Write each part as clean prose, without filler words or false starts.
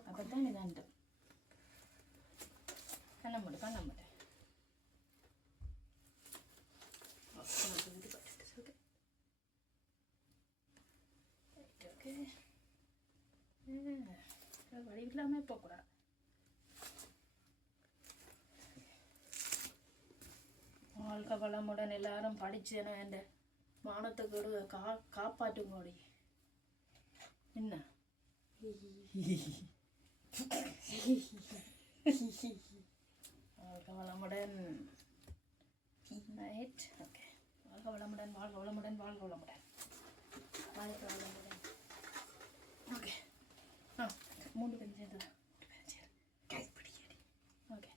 அப்பதான் இதாண்டு கண்ண மாட்டேன் வழி இல்லாமல் போகக்கூடாது. வாழ்க்கை வளமுடன் எல்லாரும் படிச்சு என் மானத்துக்கு காப்பாற்றுங்கோடி. என்ன வாழ்க்கை வளமுடன். Right, okay. வாழ்க்கை வளமுடன், வாழ்க்கை வளமுடன், வாழ்க்கை வளமுடன், வாழ்க்கை வளமுடன். ஓகே, மூணு பேரும் சேர்ந்து ஓகே.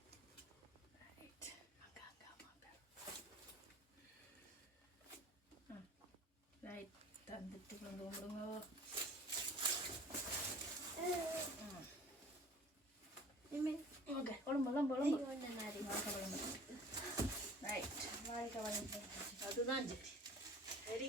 ரைட், அக்கா அக்கா அம்மா ரைட். தந்துட்டு கொண்டு விடுங்க. ஓகே, உடம்பெல்லாம் உடம்பு வாழ்க்கை வளமுடன். ரைட், வாழ்க்கை வளமுடன். அதுதான் சரி. வெரி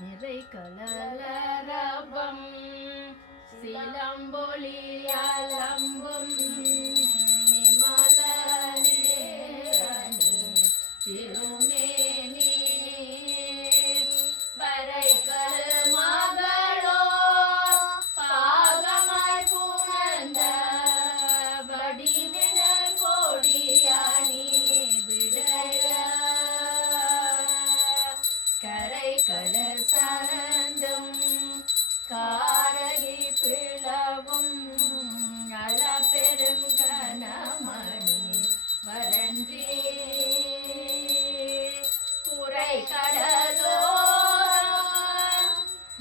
நிறை கலரபம் சிலம்பொலியலம்பும் நிமலனே திருமேனி வரைகள் மகளோ பாகமாய் புணர்ந்த வடிவின கொடியானி விடைய கரை கடல் சார்ந்தும் காரடி பிளவும் அளப்பெரும் கனமணி வரன்றி குறை கடலோ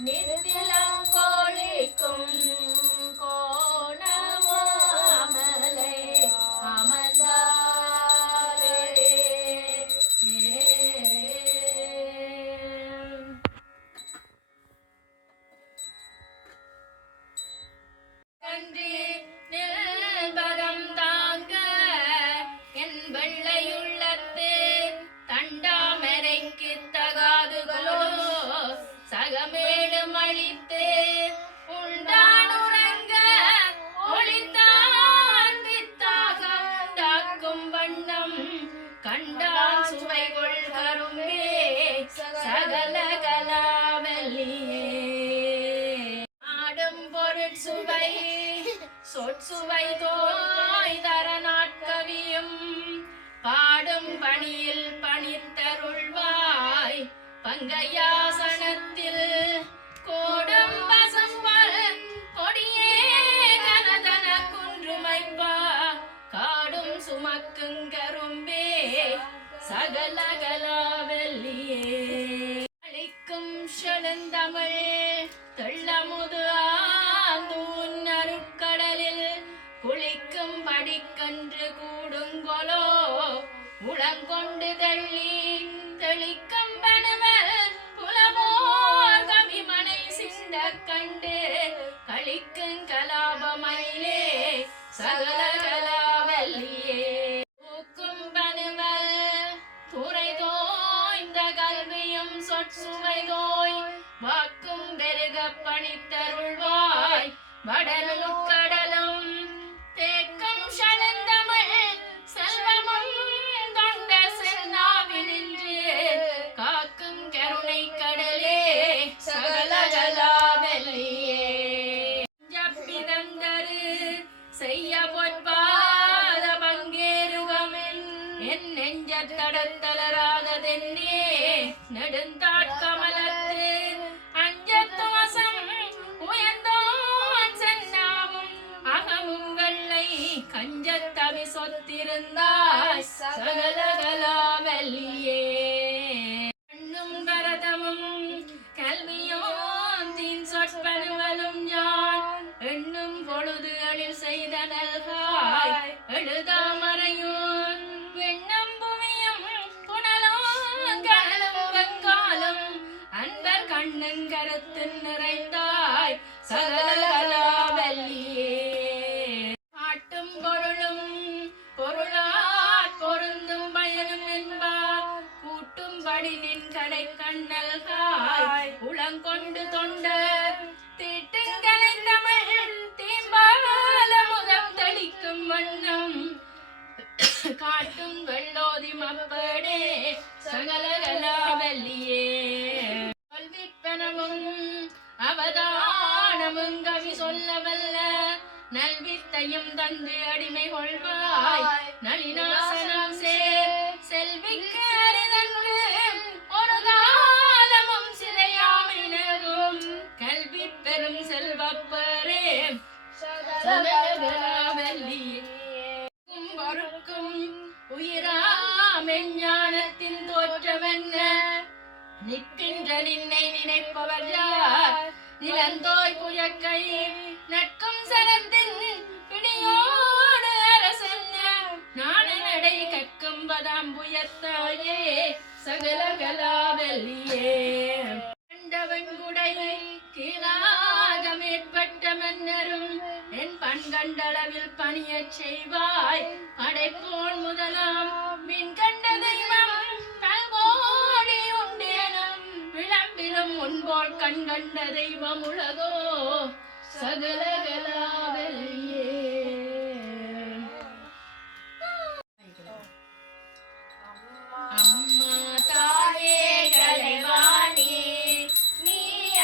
நித்திலம் கோழிக்கும் கோணமாமலை அமர்ந்தாரே. கன்றி நில்பதம் தாங்க என் வெள்ளையுள்ளத்து தண்டாமரைக்கு தகாதுகளோ சகமேடும் அழித்து உண்டானுறங்க ஒளித்தான் வித்தாக தாக்கும் வண்ணம் கண்டான் சுவை கொள் கரும்பே சகல கலாவல்லியே ஆடும் பொருட் சுவை சொற்சுவை தோய் தர நாட்கவியும் பாடும் பணியில் பணித்தருள்வாய் பங்கையாசனத்தில் கோடும் பசம்பல் கொடியே கனதன குன்றுமைப்பா காடும் சுமக்குங்கரும்பே சகல கலாவல்லியே அளிக்கும் செழுந்தமிழ் தெள்ளமுது உளங்கொண்டு தள்ளி தெளிக்கும் பனுவல் புலவோர் கவிமனை சிந்த கண்டு களிக்கும் கலாபமயிலே சகல கலாவல்லியே பூக்கும் பனுவல் துறை தோய்ந்த கல்வியும் சொற்சுவை தோய் வாக்கும் பெருக பணித்தருள்வாய் வடலும் கடலும் தேக்கம் சலந்தமிழ் செல்வமும் கொண்ட சென்னாவினின்று காக்கும் கருணை கடலே சகலகலாவல்லியே ஜப்பிதந்தரு செய்ய பொற்பாத பங்கேறுவமென் என் நெஞ்ச தடத்தளராததென்னே நெடுந்தாட்கமலத்து அஞ்சத்துவசம் உயர்ந்தோன் சென்னாவும் அகமும் வெள்ளை கஞ்சத்தவி சொத்திருந்தாய் சகலகலாவல்லியே கண்ணும் பரதமும் கல்வியோன் தீன் சொற்பனுவலும் யான் எண்ணும் பொழுதுகளில் செய்த நல்காய் எழுதாமறையோன் வெண்ணம் புவியும் புனலும் கடலும் வெங்காலும் அன்பர் கண்ணும் கருத்து நிறைந்தாய் சகலகலாவல்லியே பாட்டும் பொருளும் பொருளாற் பொருந்தும் பயனும் என்பார் கூட்டும்படி நின் கடை கண்ணல்காய் உளங்கொண்டு தொண்டர் தீட்டுங்களை தமிழ் தீம்பால முதம் தெளிக்கும் வண்ணம் காட்டும் வெள்ளோதி மப்படே சகலகலாவல்லியே கல்விப்பனமும் அவதானமும் கவி சொல்லவல்ல நல்வித்தையும் தந்து அடிமை கொள்வாய் நளினாசனம் சேர் செல்விக்கு அரிதன்று ஒரு காலமும் சிறையாமினரும் கல்வி பெரும் செல்வப்பரே சகலகலாவல்லியே பொருட்கும் உயிராமெஞ்ஞானத்தின் தோற்றமென்ன நிற்கின்ற நின்னை நினைப்பவர் யார் நிலந்தோய் புயக்கை நட்கும் சலத்தின் பிடியோடு அரசென்ன நாடு நடை கற்கும் பதாம்புயத்தாயே சகலகலாவல்லியே கண்டவன் குடை கீழாக மேற்பட்ட மன்னரும் என் பண்கண்டளவில் பணியச் செய்வாய் அடைப்போன் முதலாம் மின் கண்ட தெய்வம் பல்கோடி உண்டேனும் விளம்பிலும் முன்போல் கண் கண்ட தெய்வம் உலகோ சகலகலாவல்லியே அம்மா தாயே கலைவாணி நீ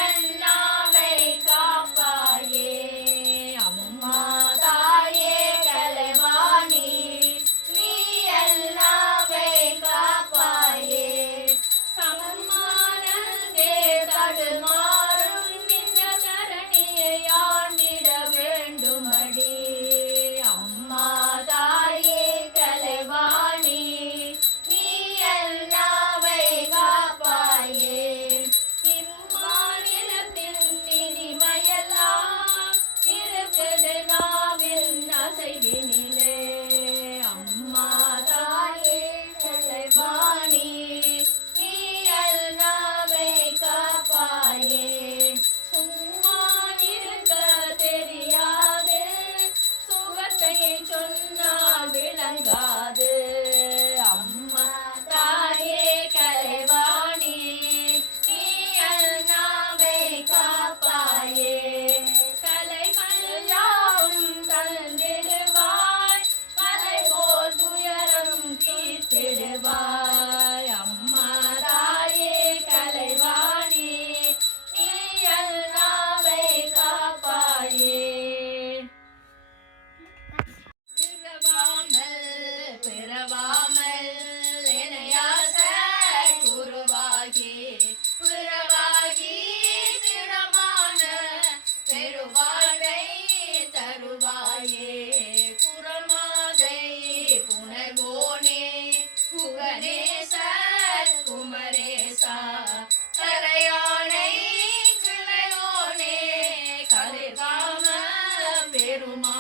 அண்ணாவை காப்பாயே அம்மா தாயே கலைவாணி நீ அண்ணாவை காப்பாயே அம்மா நந்தே தடுமாறும் இந்த கரணியை ஆண்டிட வேண்டுமடி அம்மா தாயே கலைவாணி நீ அண்ணாவை காப்பாயே இம்மாநிலத்தில் இனிமையெல்லாம் இருக்குது நாவின் அசைவினிலே அம்மா தாயே கலைவாணி நீ அண்ணாவை காப்பாயே சும்மா இருக்க தெரியாது சுகத்தை சொன்னால் விளங்காது அம்மா தாயே கலைவாணி நீ அண்ணாவை காப்பாயே கலைகள் யாவும் தந்திடுவாய் மலை போல் துயரம் தீர்த்திடுவாய் அம்மா தாயே கலைவாணி நீ அண்ணாவை காப்பாயே பிறவாமல் இணையாச குருவாகி புறவாகி திடமான பெருவாழை தருவாயே குரமாதை புனர்வோனே குகனேச குமரேசா கரையானை கிளையோனே கலிர்காம பெருமா